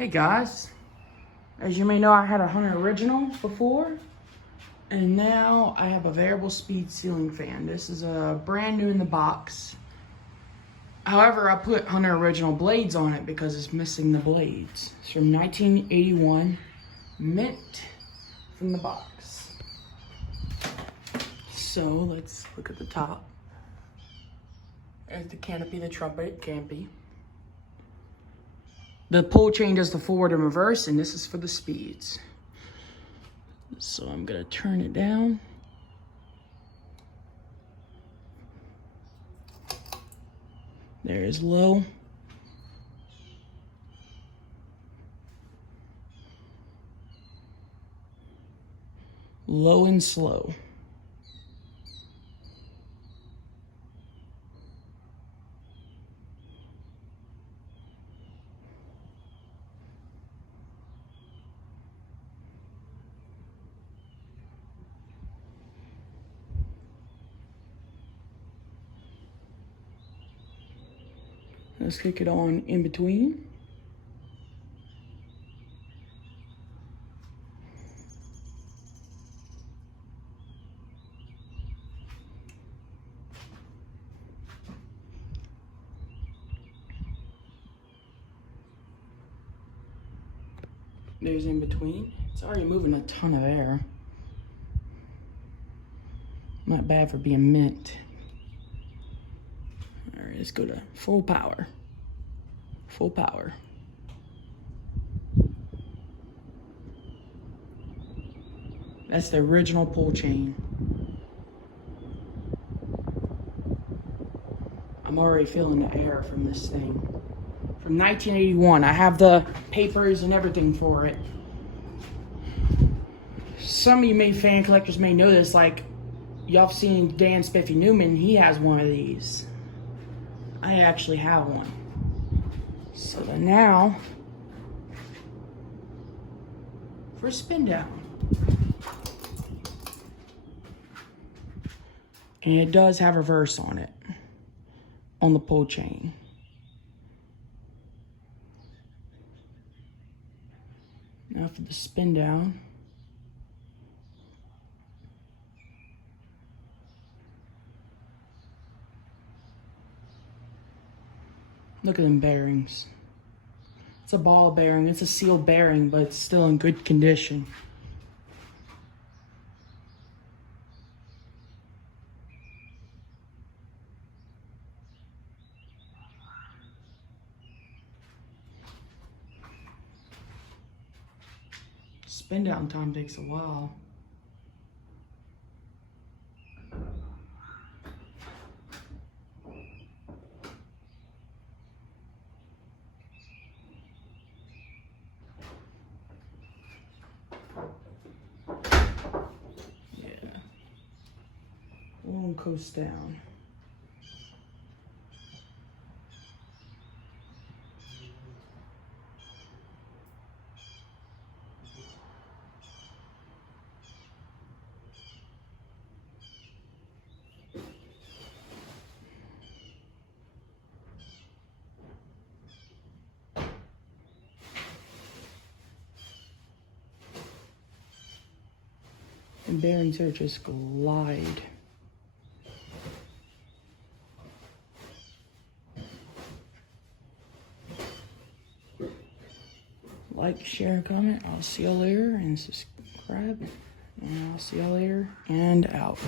Hey guys, as you may know, I had a Hunter Original before, and now I have a variable speed ceiling fan. This is a brand new in the box. However, I put Hunter Original blades on it because it's missing the blades. It's from 1981, mint from the box. So let's look at the top. There's the canopy, the trumpet canopy. The pull chain does the forward and reverse, and this is for the speeds. So I'm gonna turn it down. There is low. Low and slow. Let's kick it on in between. There's in between. It's already moving a ton of air. Not bad for being mint. All right, let's go to full power. Full power. That's the original pull chain. I'm already feeling the air from this thing. From 1981. I have the papers and everything for it. Some of you fan collectors may know this, like y'all have seen Dan Spiffy Newman, he has one of these. I actually have one. So then now, for spin down. And it does have reverse on it, on the pull chain. Now for the spin down. Look at them bearings. It's a ball bearing, it's a sealed bearing, but it's still in good condition. Spin down time takes a while. Yeah. Won't coast down. And bearings are just glide. Like, share, comment. I'll see you later, and subscribe. And I'll see you later, and out.